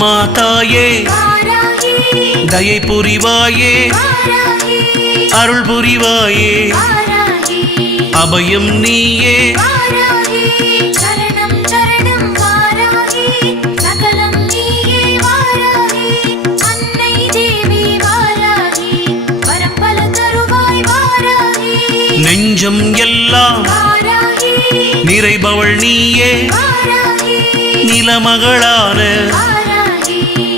அம்மா தாயே தயை புரிவாயே. அருள் புரிவாயே. அபயம் நீயே. நெஞ்சம் எல்லாம் நிறைபவள் நீயே. நிலமகளான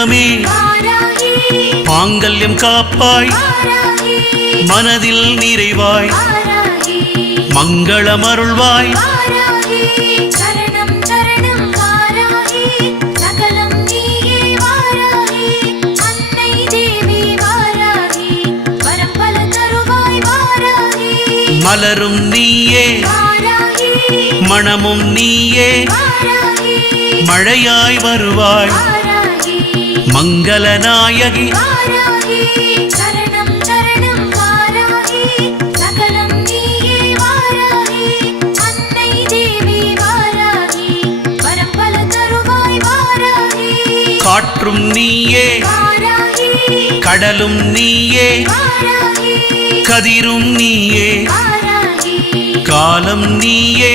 தெய்வமே மாங்கல்யம் காப்பாய். மனதில் நிறைவாய். மங்களமருள்வாய் மலரும் நீயே. மணமும் நீயே. மழையாய் வருவாய். மங்களநாயகி. காற்றும் நீயே கடலும் நீயே கதிரும் நீயே காலம் நீயே.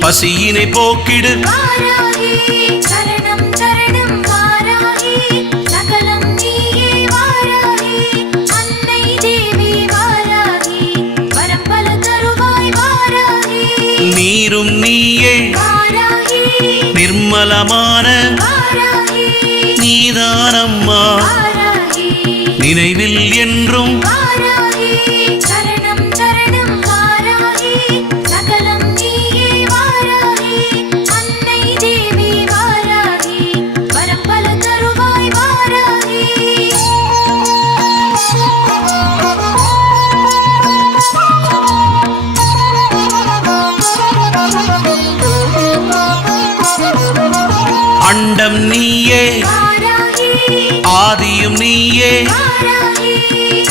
பசியினை போக்கிடு. நீரும் நீயே நிர்மலமான நீதானம்மா. நினைவில் என்றும்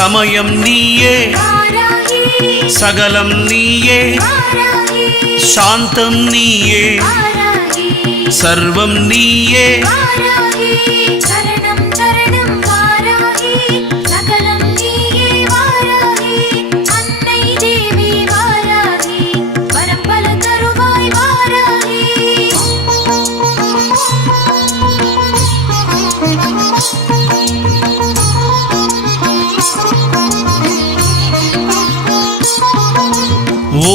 சமயம் நீயே. சகலம் நீயே. சாந்தம் நீயே. சர்வம் நீயே.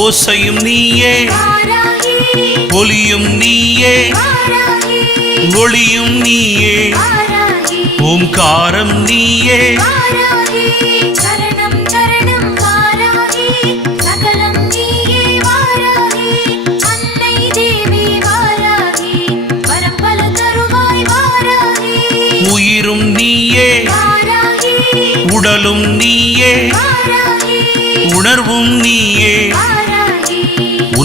ஓசையும் நீயே. ஒளியும் நீயே. ஒளியும் நீயே. ஓம்காரம் நீயே. உயிரும் நீயே. உடலும் நீயே. உணர்வும் நீயே.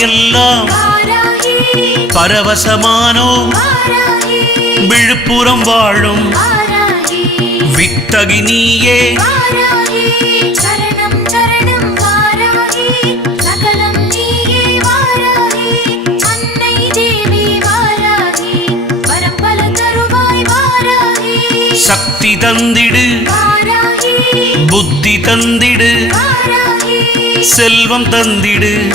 எல்லாம் பரவசமானோம். விழுப்புரம் வாழும். வித்தகினியே சக்தி தந்திடு. புத்தி தந்திடு. செல்வம் தந்திடு.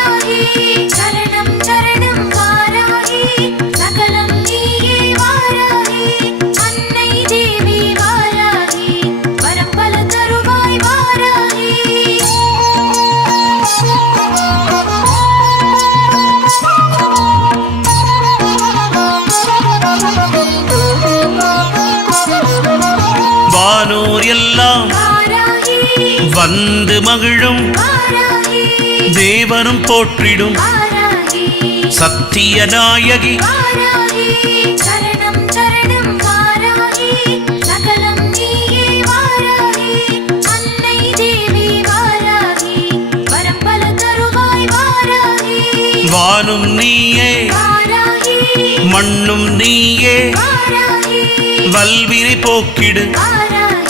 வந்து மகிழும். தேவரும் போற்றிடும். சத்திய நாயகி வானும் நீயே. மண்ணும் நீயே. வல்வினை போக்கிடு.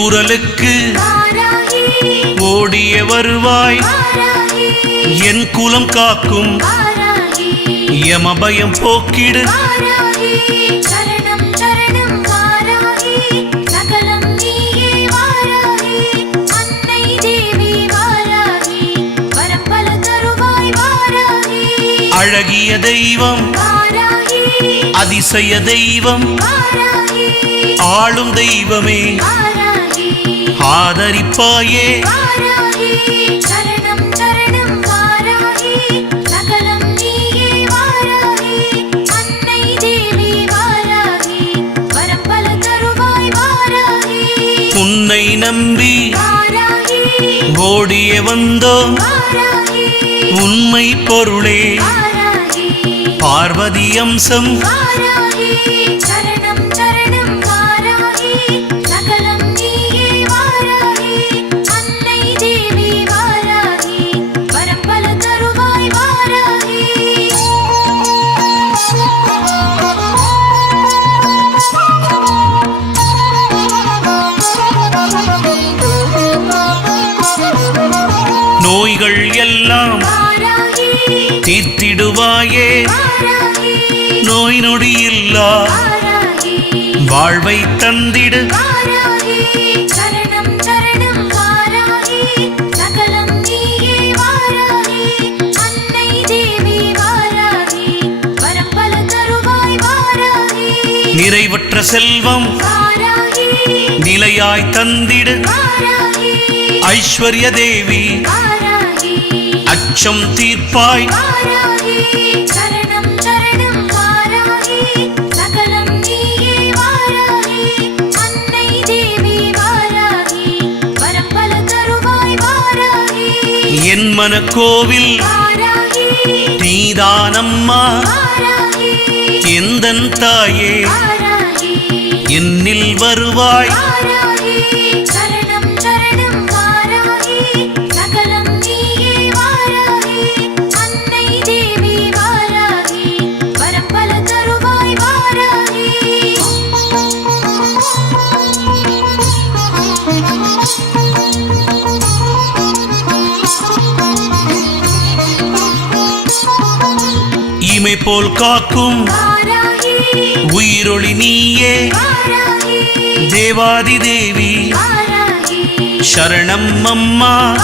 குரலுக்கு ஓடிய வருவாய். என் குலம் காக்கும் யமபயம் போக்கிடு. அழகிய தெய்வம். அதிசய தெய்வம். ஆளும் தெய்வமே. ஆதரிப்பாயே. உன்னை நம்பி ஓடிய வந்தோம் உண்மை பொருளே. பார்வதி அம்சம். சரணம் நோய்கள் எல்லாம் தீர்த்திடுவாயே. நோய் நொடி இல்லா. வாழ்வை தந்திடு. நிறைவற்ற செல்வம் நிலையாய் தந்திடு. ஐஸ்வர்ய தேவி. அச்சம் தீர்ப்பாய். என் மனக்கோவில். வாராகி. நீதானம்மா. எந்தன் தாயே. என்னில் வருவாய். இமை போல் காக்கும். உயிரொளி நீயே. தேவாதி தேவி. சரணம் அம்மா.